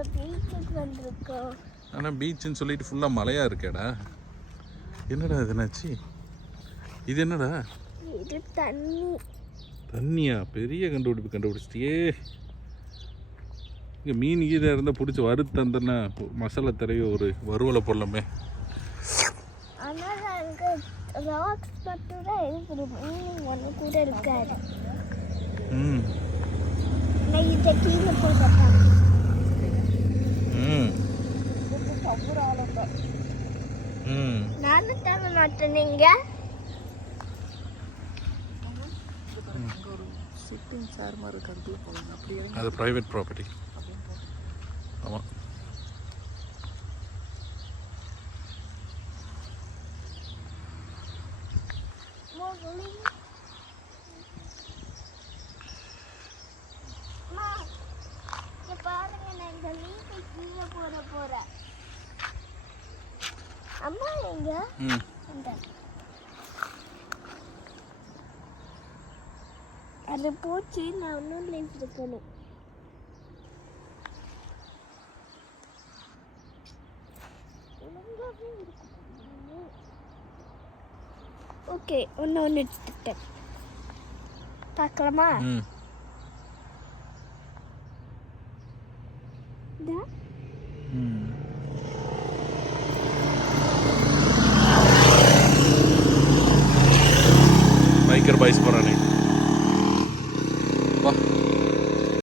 வந்திருக்கோம் ஆனால் பீச்சுன்னு சொல்லிட்டு ஃபுல்லாக மலையாக இருக்கேடா. என்னடா இது என்னாச்சு? இது என்னடா? இது தண்ணி தண்ணியா? பெரிய கண்டுபிடிப்பு கண்டுபிடிச்சிட்டியே. இங்கே மீன் கீதை இருந்தால் பிடிச்சி வறுத்து தந்தனா மசாலா தடவி ஒரு வறுவலை போடலாமே. ராக்ஸ் மட்டும் தான் இருக்குது மீனிங் ஒன்று கூட இருக்காது ம். நான் இதை கீழே போட்டேன் ம் ம். நானும் தர மாட்டேன் நீங்கள் சிட்டிங் சேர் மாதிரி இருக்கு அதுக்குள்ளே போகலாம் அப்படியே அது ப்ரைவேட் ப்ராப்பர்ட்டி ஆமாம் பாருங்க நான் இந்த மீனை கீழே போட போறேன். அம்மா எங்க? அது போச்சு நான் இன்னும் லைஃப் இருக்கணும் ஓகே ஒன்று ஒன்று எடுத்துக்கிட்டேன். பார்க்கலாமா? ம். বাইশ পরা নেই। বাহ।